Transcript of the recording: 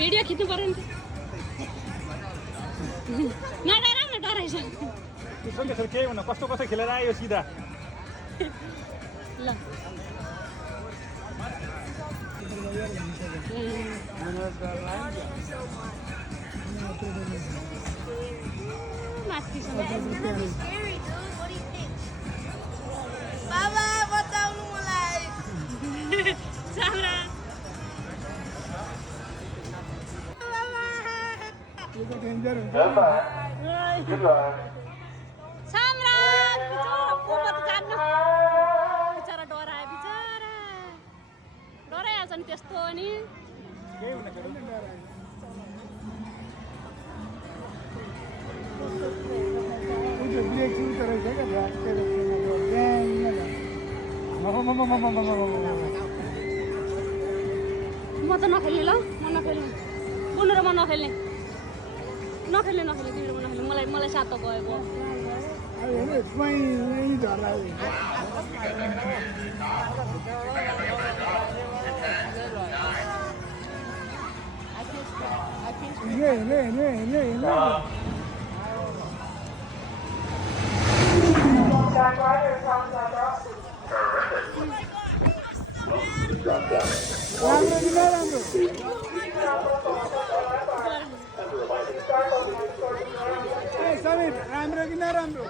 video खिच्नु पर्यो नि नडराउ न डराइछ त्यसो केही हुन कस्तो कस्तो खेलेर आयो सिधा ल बाबा बचाउनु मलाई सामरा डेन्जर हुन्छ सामरा बिचरा जान्नु बिचरा डरायो बिचरा डराइहाल्छ नि त्यस्तो अनि म त नखेल्ने ल म नखेल्ने बुनु र म नखेल्ने नखेल्ने तिम्रो म नखेल्ने मलाई सातो गएको राम्रो कि नराम्रो